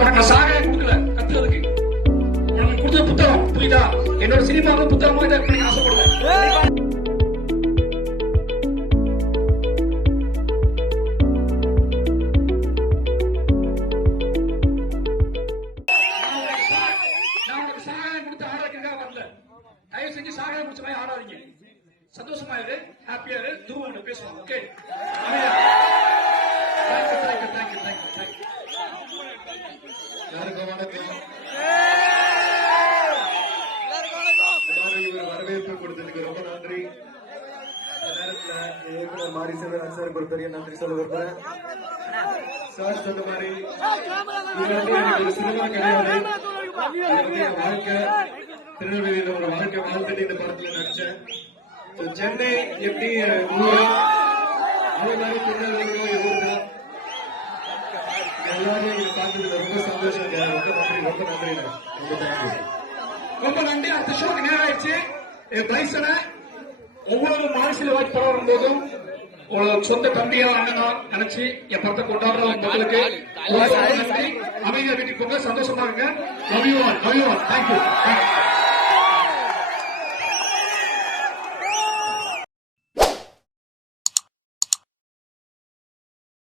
உனக்கு சாக கொடுக்கல கத்துறதுக்கு, உனக்கு கொடுத்த புத்தகம் புரியுதா? என்னோட சினிமாவும் புத்தகமும் இதை நீங்க ஆசைப்படுவேன். தயவு செஞ்சு சாகரம் முடிச்ச மாதிரி ஆடாதீங்க. சந்தோஷமா இரு, ஹாப்பியா இரு, துருவம் பேசுவோம். ஓகே, வரவேற்பு கொடுத்ததுக்கு ரொம்ப நன்றி. இயக்குனர் மாரி செல்வராஜ் சார் ஒரு பெரிய நன்றி சொல்ல விரும்புறேன். சார் சொன்ன மாதிரி எனக்கு சினிமா கிடையாது, வாழ்க்கை திருநெல்வேலியில ஒரு வாழ்க்கை வாழ்த்துட்டு இந்த படத்துல நடிச்சேன். சென்னை எப்படி ஊரோ அதே மாதிரி திருநெல்வேலியோ ஊர்தான். எல்லாரும் இங்க பார்த்ததுல ரொம்ப சந்தோஷம். ரொம்ப நன்றி. ரொம்ப நன்றி. அடுத்த ஷோக்கு நேரம் ஆயிடுச்சு. பைசனை ஒவ்வொரு மாநில வாய்ப்பு படம் வரும்போதும் ஒரு சொந்த தம்பியா அண்ணனா நினைச்சு என் படத்தை கொண்டாடுற மக்களுக்கு நன்றி. அமைதியா வீட்டுக்கு போங்க, சந்தோஷமா இருங்க. Love you all. தேங்க்யூ.